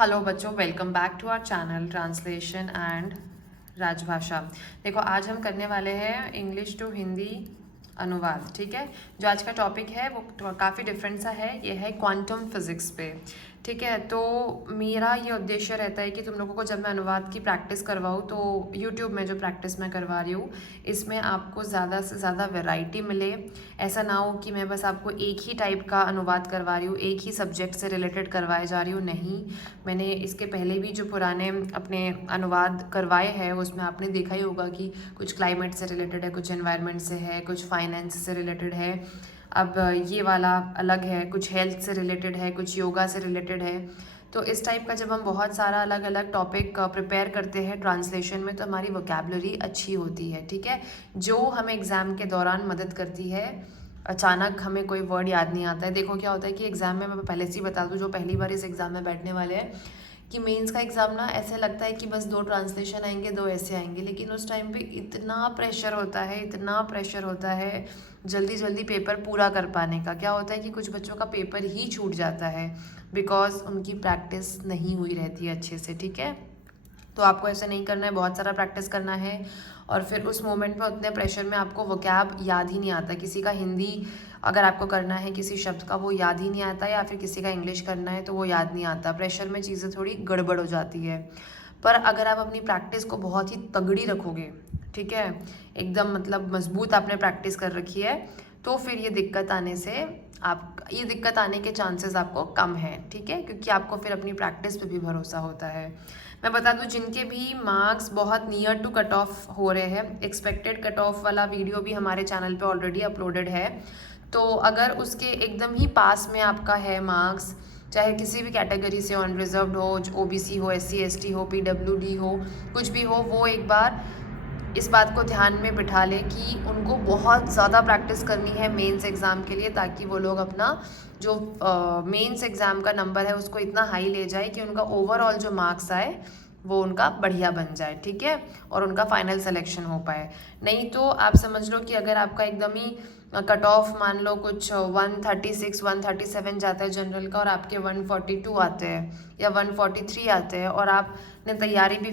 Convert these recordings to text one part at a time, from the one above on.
Hello बच्चों, welcome back to our channel translation and Rajbhasha. देखो, आज हम करने वाले हैं इंग्लिश टू हिंदी अनुवाद। ठीक है, जो आज का टॉपिक है वो काफ़ी डिफरेंट सा है। ये है क्वांटम फिजिक्स पे। ठीक है, तो मेरा ये उद्देश्य रहता है कि तुम लोगों को जब मैं अनुवाद की प्रैक्टिस करवाऊँ तो यूट्यूब में जो प्रैक्टिस मैं करवा रही हूँ इसमें आपको ज़्यादा से ज़्यादा वैरायटी मिले। ऐसा ना हो कि मैं बस आपको एक ही टाइप का अनुवाद करवा रही हूँ, एक ही सब्जेक्ट से रिलेटेड करवाए जा रही हूँ। नहीं, मैंने इसके पहले भी जो पुराने अपने अनुवाद करवाए हैं उसमें आपने देखा ही होगा कि कुछ क्लाइमेट से रिलेटेड है, कुछ एनवायरनमेंट से है, कुछ फाइनेंस से रिलेटेड है। अब ये वाला अलग है, कुछ हेल्थ से रिलेटेड है, कुछ योगा से रिलेटेड है। तो इस टाइप का जब हम बहुत सारा अलग अलग टॉपिक प्रिपेयर करते हैं ट्रांसलेशन में तो हमारी वोकैबुलरी अच्छी होती है। ठीक है, जो हमें एग्ज़ाम के दौरान मदद करती है। अचानक हमें कोई वर्ड याद नहीं आता है। देखो क्या होता है कि एग्ज़ाम में, मैं पहले से ही बता दूं जो पहली बार इस एग्ज़ाम में बैठने वाले हैं, कि मेंस का एग्ज़ाम ना ऐसे लगता है कि बस 2 ट्रांसलेशन आएंगे, 2 ऐसे आएंगे, लेकिन उस टाइम पे इतना प्रेशर होता है, इतना प्रेशर होता है जल्दी जल्दी पेपर पूरा कर पाने का। क्या होता है कि कुछ बच्चों का पेपर ही छूट जाता है बिकॉज उनकी प्रैक्टिस नहीं हुई रहती है अच्छे से। ठीक है, तो आपको ऐसा नहीं करना है, बहुत सारा प्रैक्टिस करना है। और फिर उस मोमेंट में उतने प्रेशर में आपको वोकैब याद ही नहीं आता। किसी का हिंदी अगर आपको करना है किसी शब्द का वो याद ही नहीं आता, या फिर किसी का इंग्लिश करना है तो वो याद नहीं आता। प्रेशर में चीज़ें थोड़ी गड़बड़ हो जाती है। पर अगर आप अपनी प्रैक्टिस को बहुत ही तगड़ी रखोगे, ठीक है, एकदम मतलब मजबूत आपने प्रैक्टिस कर रखी है, तो फिर ये दिक्कत आने के चांसेस आपको कम है। ठीक है, क्योंकि आपको फिर अपनी प्रैक्टिस पे भी भरोसा होता है। मैं बता दूं, जिनके भी मार्क्स बहुत नियर टू कट ऑफ हो रहे हैं, एक्सपेक्टेड कट ऑफ वाला वीडियो भी हमारे चैनल पे ऑलरेडी अपलोडेड है। तो अगर उसके एकदम ही पास में आपका है मार्क्स, चाहे किसी भी कैटेगरी से, ऑन रिजर्व्ड हो, ओबीसी हो, एससी एसटी हो, पीडब्ल्यूडी हो, कुछ भी हो, वो एक बार इस बात को ध्यान में बिठा लें कि उनको बहुत ज़्यादा प्रैक्टिस करनी है मेंस एग्ज़ाम के लिए, ताकि वो लोग अपना जो मेंस एग्ज़ाम का नंबर है उसको इतना हाई ले जाए कि उनका ओवरऑल जो मार्क्स आए वो उनका बढ़िया बन जाए। ठीक है, और उनका फाइनल सिलेक्शन हो पाए। नहीं तो आप समझ लो कि अगर आपका एकदम ही कट ऑफ मान लो कुछ 136 137 जाता है जनरल का, और आपके 142 आते हैं या 143 आते हैं, और आपने तैयारी भी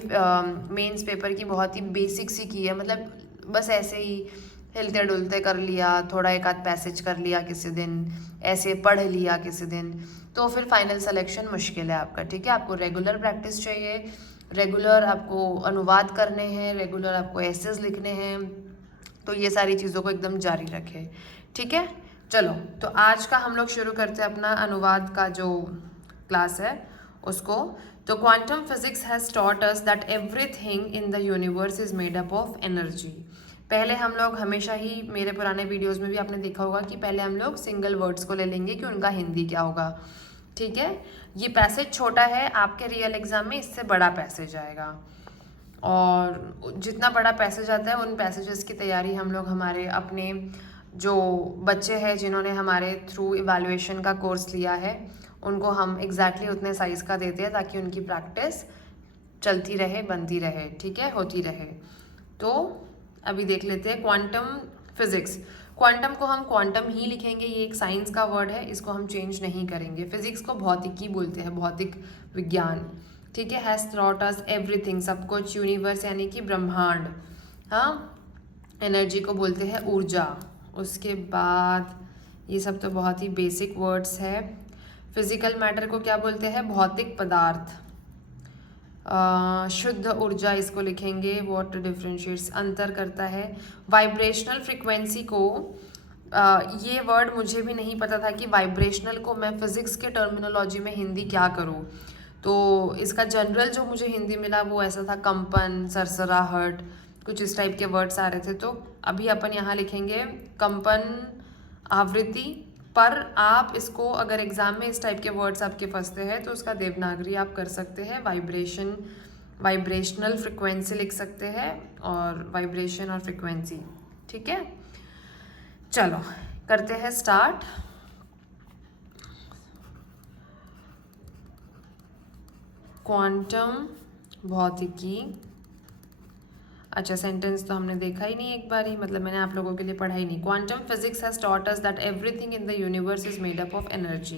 मेंस पेपर की बहुत ही बेसिक सी की है, मतलब बस ऐसे ही हिलते डुलते कर लिया, थोड़ा एक आध पैसेज कर लिया किसी दिन, ऐसे पढ़ लिया किसी दिन, तो फिर फाइनल सिलेक्शन मुश्किल है आपका। ठीक है, आपको रेगुलर प्रैक्टिस चाहिए, रेगुलर आपको अनुवाद करने हैं, रेगुलर आपको एसेज लिखने हैं, तो ये सारी चीज़ों को एकदम जारी रखें। ठीक है, चलो तो आज का हम लोग शुरू करते हैं अपना अनुवाद का जो क्लास है उसको। तो quantum physics has taught us that everything in the universe is made up of energy. पहले हम लोग हमेशा ही, मेरे पुराने वीडियोस में भी आपने देखा होगा कि पहले हम लोग सिंगल वर्ड्स को ले लेंगे कि उनका हिंदी क्या होगा। ठीक है, ये पैसेज छोटा है, आपके रियल एग्जाम में इससे बड़ा पैसेज आएगा, और जितना बड़ा पैसेज आता है उन पैसेजेस की तैयारी हम लोग हमारे अपने जो बच्चे हैं जिन्होंने हमारे थ्रू इवैल्यूएशन का कोर्स लिया है उनको हम एग्जैक्टली उतने साइज़ का देते हैं, ताकि उनकी प्रैक्टिस चलती रहे, बनती रहे, ठीक है, होती रहे। तो अभी देख लेते हैं क्वांटम फिजिक्स। क्वांटम को हम क्वांटम ही लिखेंगे, ये एक साइंस का वर्ड है, इसको हम चेंज नहीं करेंगे। फिजिक्स को भौतिकी बोलते हैं, भौतिक विज्ञान। ठीक है, हैज थॉट अस एवरीथिंग, सब कुछ, यूनिवर्स यानी कि ब्रह्मांड। हाँ, एनर्जी को बोलते हैं ऊर्जा। उसके बाद ये सब तो बहुत ही बेसिक वर्ड्स है। फिजिकल मैटर को क्या बोलते हैं? भौतिक पदार्थ। शुद्ध ऊर्जा इसको लिखेंगे, वॉट डिफ्रेंशिएट्स, अंतर करता है। वाइब्रेशनल फ्रिक्वेंसी को, ये वर्ड मुझे भी नहीं पता था कि वाइब्रेशनल को मैं फिजिक्स के टर्मिनोलॉजी में हिंदी क्या करूँ। तो इसका जनरल जो मुझे हिंदी मिला वो ऐसा था, कंपन, सरसराहट, कुछ इस टाइप के वर्ड्स आ रहे थे। तो अभी अपन यहाँ लिखेंगे कंपन आवृत्ति। पर आप इसको अगर एग्जाम में इस टाइप के वर्ड्स आपके फंसते हैं तो उसका देवनागरी आप कर सकते हैं, वाइब्रेशन, वाइब्रेशनल फ्रिक्वेंसी लिख सकते हैं, और वाइब्रेशन और फ्रिक्वेंसी। ठीक है, चलो करते हैं स्टार्ट। क्वांटम भौतिकी। अच्छा, सेंटेंस तो हमने देखा ही नहीं एक बार ही, मतलब मैंने आप लोगों के लिए पढ़ा ही नहीं। Quantum physics has taught us that everything in the universe is made up of energy.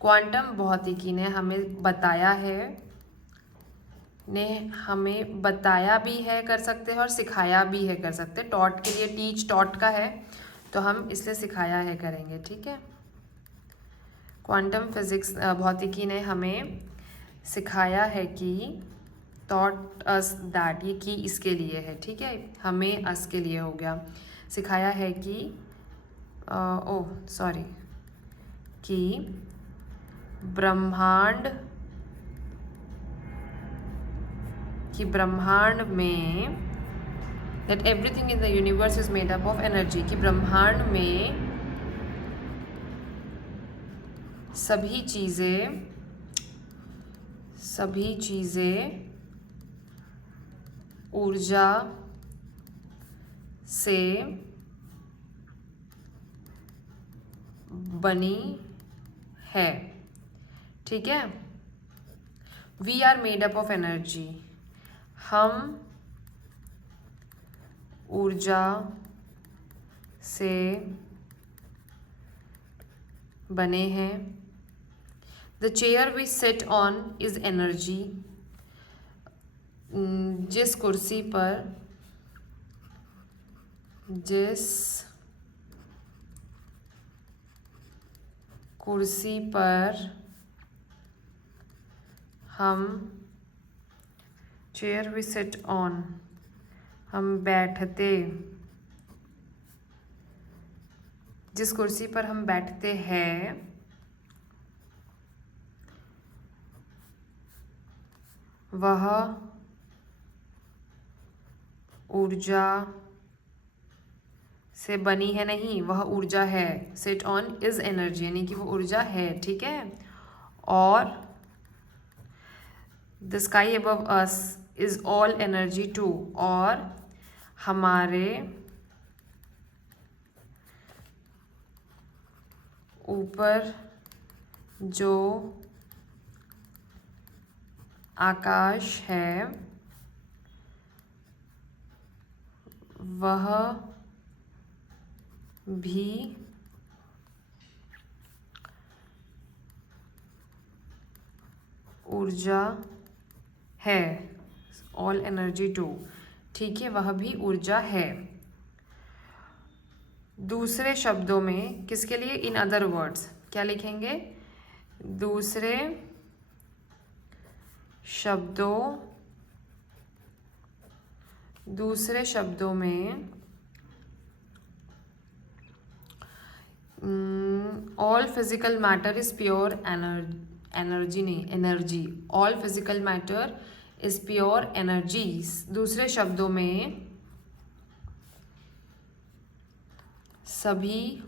Quantum भौतिकी ने हमें बताया है ने हमें बताया भी है कर सकते हैं और सिखाया भी है कर सकते हैं। टॉट के लिए टीच टॉट का है तो हम इसलिए सिखाया है करेंगे, ठीक है। क्वांटम फिजिक्स भौतिकी ने हमें सिखाया है कि टॉट अस दैट, ये की इसके लिए है, ठीक है, हमें अस के लिए हो गया। सिखाया है कि कि ब्रह्मांड में that everything in the universe is made up of energy, कि ब्रह्मांड में सभी चीज़ें ऊर्जा से बनी है, ठीक है। We are made up of energy, हम ऊर्जा से बने हैं। The chair we sit on is energy, जिस कुर्सी पर हम चेयर वी सिट ऑन, हम बैठते, जिस कुर्सी पर हम बैठते हैं वह ऊर्जा से बनी है, नहीं, वह ऊर्जा है। सिट ऑन इज एनर्जी, यानी कि वो ऊर्जा है, ठीक है। और the sky above us is all energy too, और हमारे ऊपर जो आकाश है वह भी ऊर्जा है, ऑल एनर्जी टू, ठीक है, वह भी ऊर्जा है। दूसरे शब्दों में किसके लिए, इन अदर वर्ड्स, क्या लिखेंगे, दूसरे शब्दों में all physical matter is pure energy, all physical matter is pure energy. दूसरे शब्दों में सभी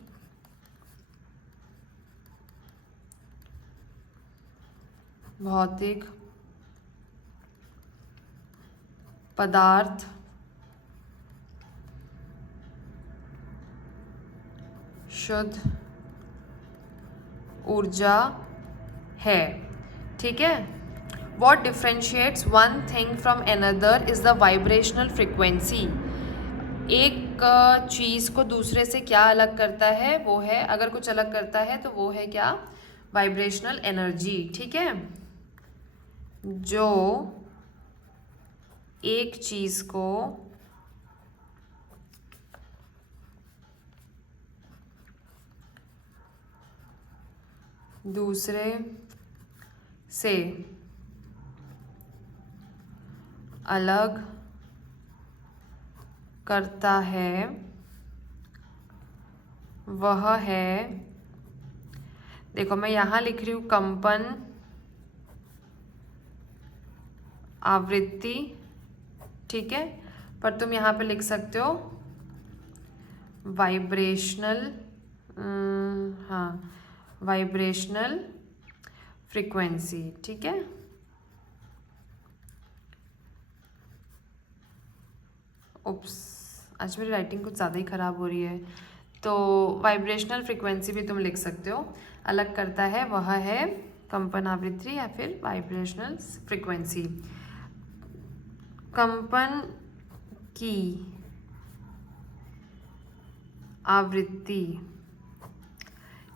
भौतिक पदार्थ शुद्ध ऊर्जा है, ठीक है। What differentiates one thing from another is the vibrational frequency. एक चीज़ को दूसरे से क्या अलग करता है, वो है, अगर कुछ अलग करता है तो वो है क्या, वाइब्रेशनल एनर्जी, ठीक है। जो एक चीज़ को दूसरे से अलग करता है वह है, देखो मैं यहाँ लिख रही हूँ कंपन आवृत्ति, ठीक है, पर तुम यहाँ पे लिख सकते हो वाइब्रेशनल, हाँ, वाइब्रेशनल फ्रीक्वेंसी, ठीक है। उप्स, आज मेरी राइटिंग कुछ ज़्यादा ही ख़राब हो रही है। तो वाइब्रेशनल फ्रीक्वेंसी भी तुम लिख सकते हो, अलग करता है वह है कंपन आवृत्ति या फिर वाइब्रेशनल फ्रीक्वेंसी। कंपन की आवृत्ति,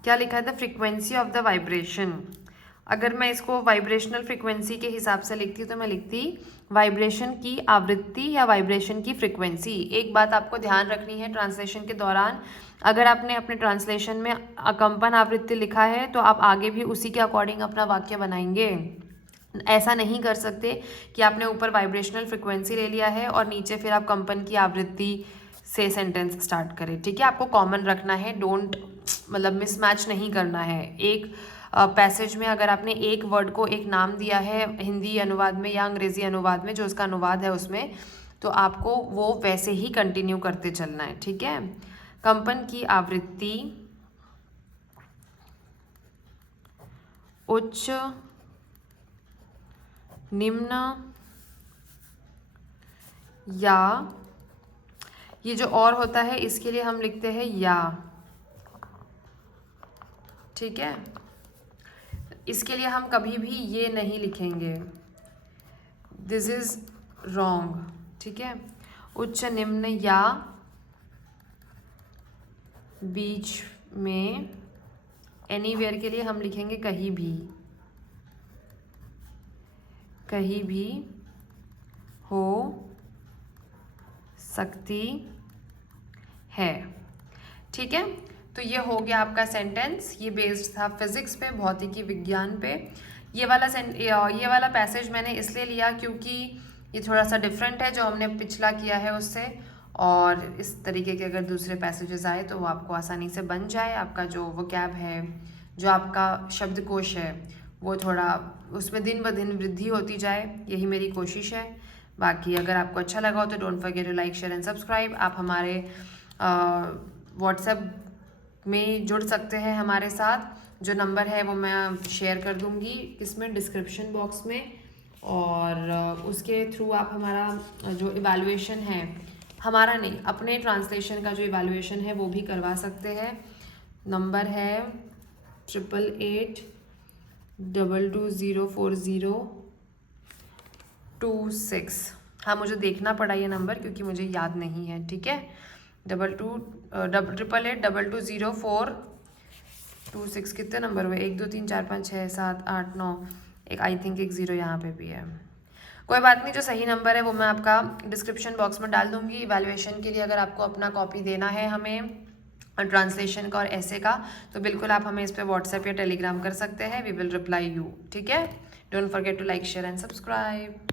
क्या लिखा है, the frequency of the vibration. अगर मैं इसको वाइब्रेशनल फ्रिक्वेंसी के हिसाब से लिखती तो मैं लिखती वाइब्रेशन की आवृत्ति या वाइब्रेशन की फ्रिक्वेंसी। एक बात आपको ध्यान रखनी है ट्रांसलेशन के दौरान, अगर आपने अपने ट्रांसलेशन में कंपन आवृत्ति लिखा है तो आप आगे भी उसी के अकॉर्डिंग अपना वाक्य बनाएंगे। ऐसा नहीं कर सकते कि आपने ऊपर वाइब्रेशनल फ्रिक्वेंसी ले लिया है और नीचे फिर आप कंपन की आवृत्ति से सेंटेंस स्टार्ट करें। ठीक है, आपको कॉमन रखना है, डोंट मतलब मिसमैच नहीं करना है। एक पैसेज में अगर आपने एक वर्ड को एक नाम दिया है हिंदी अनुवाद में या अंग्रेजी अनुवाद में, जो उसका अनुवाद है उसमें, तो आपको वो वैसे ही कंटिन्यू करते चलना है। ठीक है, कंपन की आवृत्ति उच्च, निम्न या, ये जो और होता है इसके लिए हम लिखते हैं या। ठीक है, इसके लिए हम कभी भी ये नहीं लिखेंगे, दिस इज रॉन्ग। ठीक है, उच्च, निम्न या बीच में, एनीवेयर के लिए हम लिखेंगे कहीं भी, कहीं भी हो सकती है। ठीक है, तो ये हो गया आपका सेंटेंस। ये बेस्ड था फिजिक्स पे, भौतिकी विज्ञान पे। ये वाला पैसेज मैंने इसलिए लिया क्योंकि ये थोड़ा सा डिफरेंट है जो हमने पिछला किया है उससे, और इस तरीके के अगर दूसरे पैसेजेस आए तो वो आपको आसानी से बन जाए। आपका जो वोकैब है, जो आपका शब्दकोश है, वो थोड़ा उसमें दिन ब दिन वृद्धि होती जाए, यही मेरी कोशिश है। बाकी अगर आपको अच्छा लगा हो तो don't forget to like, share and subscribe. आप हमारे व्हाट्सएप में जुड़ सकते हैं हमारे साथ, जो नंबर है वो मैं शेयर कर दूंगी इसमें डिस्क्रिप्शन बॉक्स में, और उसके थ्रू आप हमारा जो इवैल्यूएशन है, हमारा नहीं अपने ट्रांसलेशन का जो इवैल्यूएशन है वो भी करवा सकते हैं। नंबर है 8882204026। हाँ, मुझे देखना पड़ा ये नंबर क्योंकि मुझे याद नहीं है। ठीक है, 8882204026। कितने नंबर हुए? 1 2 3 4 5 6 7 8 9, एक आई थिंक एक 0 यहाँ पे भी है। कोई बात नहीं, जो सही नंबर है वो मैं आपका डिस्क्रिप्शन बॉक्स में डाल दूंगी। इवैल्यूएशन के लिए अगर आपको अपना कॉपी देना है हमें ट्रांसलेशन का और ऐसे का, तो बिल्कुल आप हमें इस पर व्हाट्सएप या टेलीग्राम कर सकते हैं, वी विल रिप्लाई यू। ठीक है, don't forget to like, share and subscribe.